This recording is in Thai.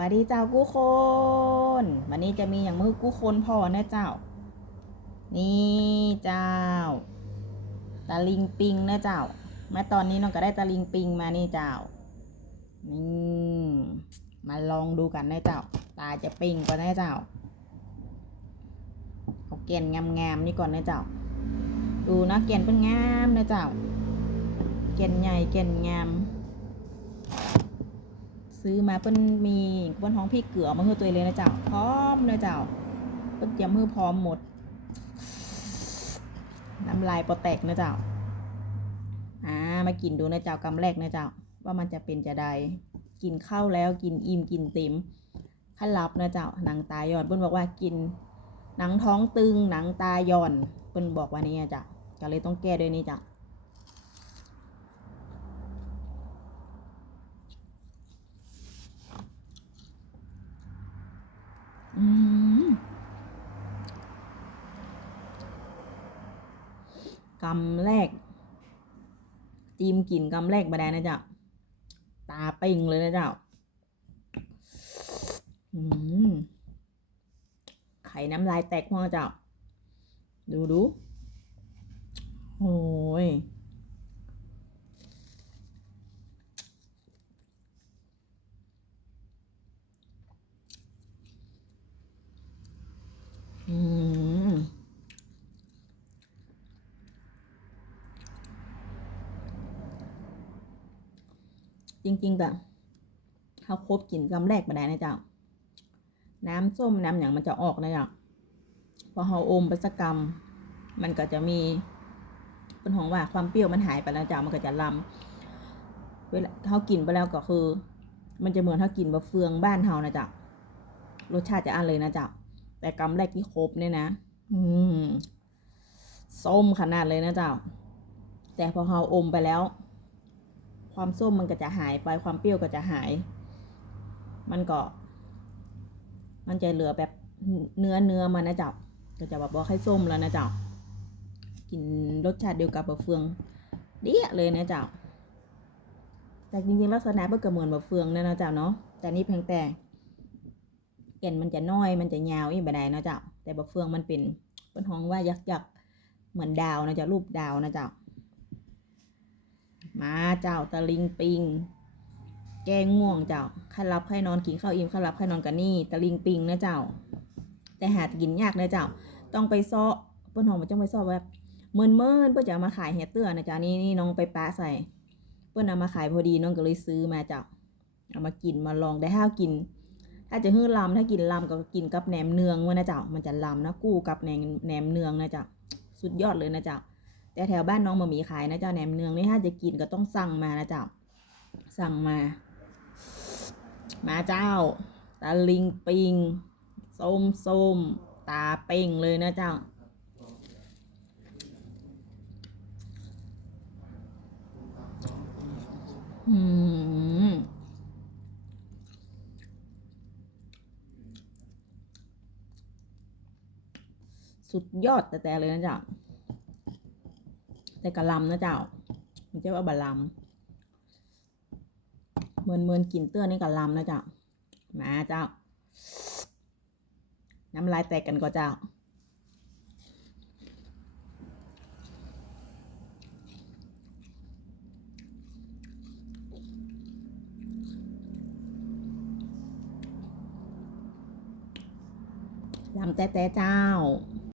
วัสดีเจ้ากู้คน วันนี้จะมีอย่างมือกู้คนพอนะเจ้า นี่เจ้า ตะลิงปิงนะเจ้าแม้ตอนนี้น้องก็ได้ตะลิงปิงมานี่เจ้า นี่มาลองดูกันนะเจ้า ตาจะปิงก่อนนะเจ้าเอาเกณฑ์งามๆนี่ก่อนนะเจ้า ดูนะเกณฑ์เป็นงามนะเจ้า เกณฑ์ใหญ่เกณฑ์งาม ซื้อมาเปิ้นมีเปิ้นห้องพี่เกลือมาเฮือตัวเองเลยนะเจ้าพร้อมนะเจ้าเปิ้นเตรียมมือพร้อมหมดน้ำลายปอแตกนะเจ้าอ่ามากินดูนะเจ้ากำแรกนะเจ้าว่ามันจะเป็นจะใดกินข้าวแล้วกินอิ่มกินเต็มขั้นลับนะเจ้าหนังตาย่อนเปิ้นบอกว่ากินหนังท้องตึงหนังตาย่อนเปิ้นบอกว่านี่อะจ้ะก็เลยต้องแก้ด้วยนี่จ้ะ อืม กำแรก จีมกลิ่นกำแรกบาได้นะเจ้าตาปิงเลยนะเจ้าไข่น้ำลายแตกพ่อเจ้า ดูดูโอ้ย อืม จริงๆแบบเขาครบกลิ่นกำแรกมาได้นะเจ้า น้ำส้มน้ำอย่างมันจะออกนะเจ้าพอเขาอมไปสักกำมันก็จะมีเป็นของว่าความเปรี้ยวมันหายไปแล้วเจ้ามันก็จะลำเวลาเขากินไปแล้วก็คือ มันจะเหมือนเขากินบะเฟืองบ้านเฮานะเจ้ารสชาติจะอันเลยนะเจ้าแต่กำแรกที่ครบเนี่ยนะ อืมส้มขนาดเลยนะเจ้า แต่พอเราอมไปแล้ว ความส้มมันก็จะหายไปความเปรี้ยวก็จะหาย มันก็ มันจะเหลือแบบเนื้อเนื้อมันนะเจ้าก็จะแบบว่าไข่ส้มแล้วนะเจ้ากินรสชาติเดียวกับบะเฟืองเดี้ยเลยนะเจ้าแต่จริงๆลักษณะเพื่อเหมือนบะเฟืองนะนะเจ้าเนาะแต่นี่เพียงแต่เอ็นมันจะน้อยมันจะยาวอีกแบบใดนะเจ้าแต่บะเฟืองมันเป็นเป็นห้องว่ายักยักๆเหมือนดาวนะเจ้ารูปดาวนะเจ้า มาเจ้าตะลิงปิง แกงง่วงเจ้าข้ารับให้นอนกินข้าวอิ่มข้ารับให้นอนกันนี่ตะลิงปิงนะเจ้า แต่หากินยากนะเจ้า ต้องไปซ้อเปิ้นหอมมันต้องไปซ้อแบบเมินเมินเพื่อจะมาขายเฮดเตือนะเจ้านี่นี่น้องไปปะใส่ เปิ้นเอามาขายพอดีน้องก็เลยซื้อมาเจ้าเอามากินมาลองได้ห้าวกิน ถ้าจะฮื้อลำถ้ากินลำก็กินกับแหนมเนืองไว้นะเจ้ามันจะลำนะกู้กับแหนมแหนมเนืองนะเจ้าสุดยอดเลยนะเจ้า แต่แถวบ้านน้องมามีขายนะเจ้าแหนมเนืองนี่ถ้าจะกินก็ต้องสั่งมานะเจ้าสั่งมา มาเจ้า ตาลิงปิงส้มส้มตาเป่งเลยนะเจ้าอืมสุดยอดแต่แต่เลยนะจ้า แต่กะลำนะเจ้ามันจะว่าบะลำเมินเมินกินเตื้อนี่กะลำนะเจ้ามาเจ้า น้ำลายแตกกันก็เจ้าลำแต่แต่เจ้า